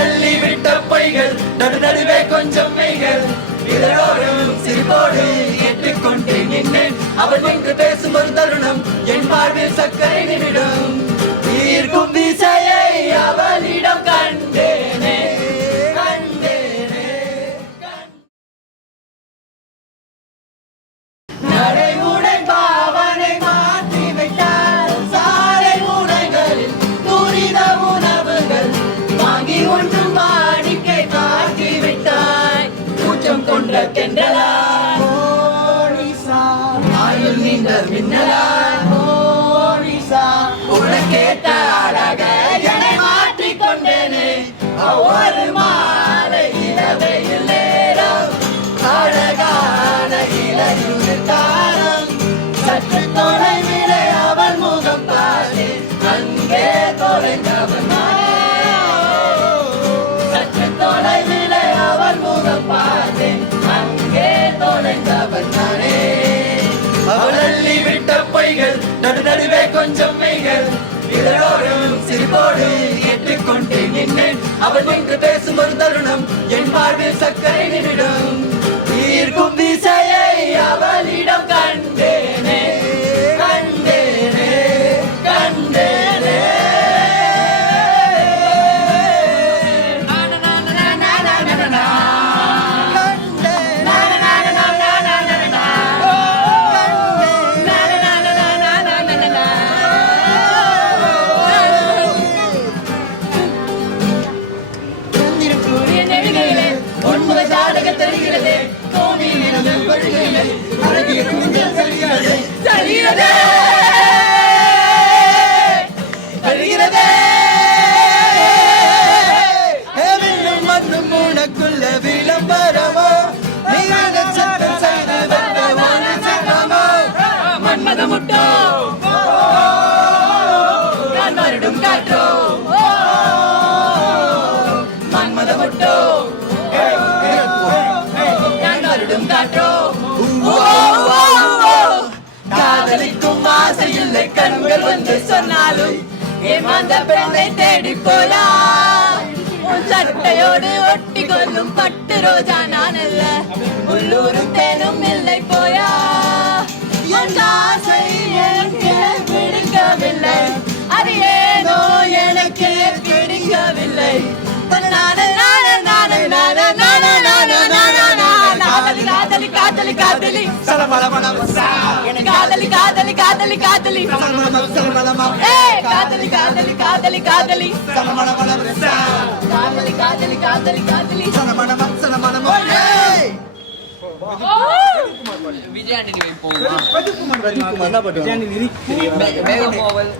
அவளள்ளி விட்ட பொய்கள் நடுநடுவே கொஞ்சம் மெய்கள் இதழோடும் சிரிப்போடு ஏற்றுக்கொண்டே நின்றேன். அவள் நின்று பேசும் ஒரு தருணம் என் பார்வையில் சக்கரை நிமிடம் ஈர்க்கும் விசையை அவளிடம் கண்டேனே கண்டேனே. நடைமுறை பாவனை மாற்றிவிட்டால் சாலை முனைகளில் துரித உணவுகள் வாங்கி ஒன்றும் வாடிக்கை காட்டிவிட்டாய். கூச்சம் கொண்ட தென்றலா ஆயுள் நீண்ட மின்னலா உனக்கேற்ற அழக என்னை மாற்றிக் கொண்டேனே. ஒவ்வொரு மாலை இரவையில் நேரம் அழகான இளையுதிர் காலம் சற்று தொலைவிலே அவள் முகம் பார்த்தேன். அங்கே தொலைந்தவன் சற்று தொலைவிலே அவள் முகம் பார்த்தேன். அங்கே தொலைந்தவன் நானே. அவளள்ளி விட்ட பொய்கள் நடுநடுவே கொஞ்சம் மெய்கள் இதழோடும் சிரிப்போடு ஏற்றுக்கொண்டே நின்றேன். அவள் நின்று பேசும் ஒரு தருணம் என் பார்வையில் சக்கரை நிமிடம் ஈர்க்கும் விசையை அவளிடம் கண்டேனே கண்டேனே கண்டேனே. தெரிகிறது தோணியிலும் வருகிறது அழகிய குஞ்சல் சரிகிறது சரிகிறது வருகிறது எவனும் மண்ணும் உனக்குள்ள விளம்பரமோ நீங்க சத்தம் செய்து வந்த வான சங்கமோ மன்மத முட்டோ நான் வருடும் காற்றோ மன்மத முட்டோ காதலிக்கும் ஆசை இல்லை கண்கள் வந்து சொன்னாலும் ஏமாந்த பெண்ணை தேடி போலாம். உன் சட்டையோடு ஒட்டி கொள்ளும் பட்டு ரோஜா நான் அல்ல உள்ளூரும் தேனும் இல்லை போயா. என் ஆசை எனக்கு பிடிக்கவில்லை அது ஏதோ எனக்கு பிடிக்கவில்லை. காதலி காதலி காதலி காதலி காதலி காதலி காதலி காதலி காதலி காதலி காதலி காதலி காதலி காதலி காதலி விஜய் ஆண்டனி போவோம்.